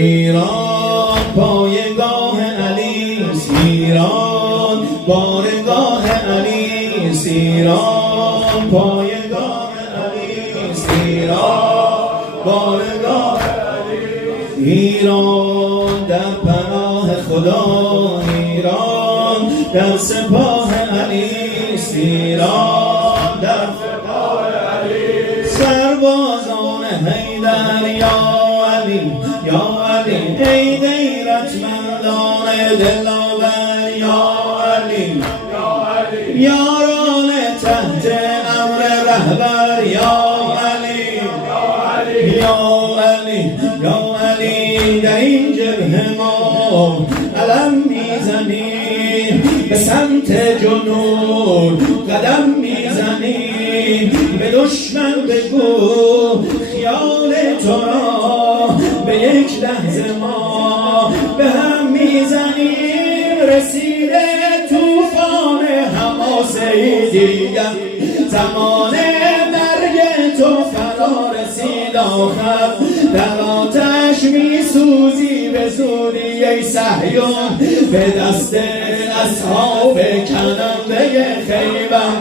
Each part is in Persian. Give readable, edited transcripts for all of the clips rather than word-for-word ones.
ایران پایگاه علی است، ایران بارگاه علی است، ایران پایگاه علی است، ایران بارگاه علی است، ایران در پناه خدا، ایران در سپاه علی است، ایران در سپاه علی است. سربازان حیدر یا علی یا علی، ای غیرتمندان دلاور یا علی یا علی، یاران تحت امر رهبر یا علی یا علی یا علی یا علی. در این جبهه ما علم میزنیم، به سمت جنوب قدم میزنیم، به دشمن بگو خیال تو را به یک لحظه ما به هم میزنیم. رسیده توفان حماسه دیگر، زمان مرگ تو فرا رسید آخر، در آتش میسوزی به زودی ای صهیون، به دست اصحاب کننده خیبر،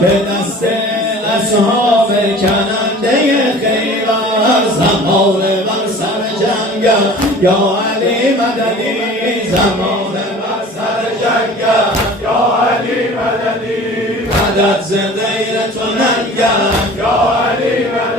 به دست اصحاب کننده خیبر. زمانه بر سر جنگم یا علی مددی، زمانه بر سر جنگم یا علی مددی، مدد ز غیرت و ننگم یا علی مددی.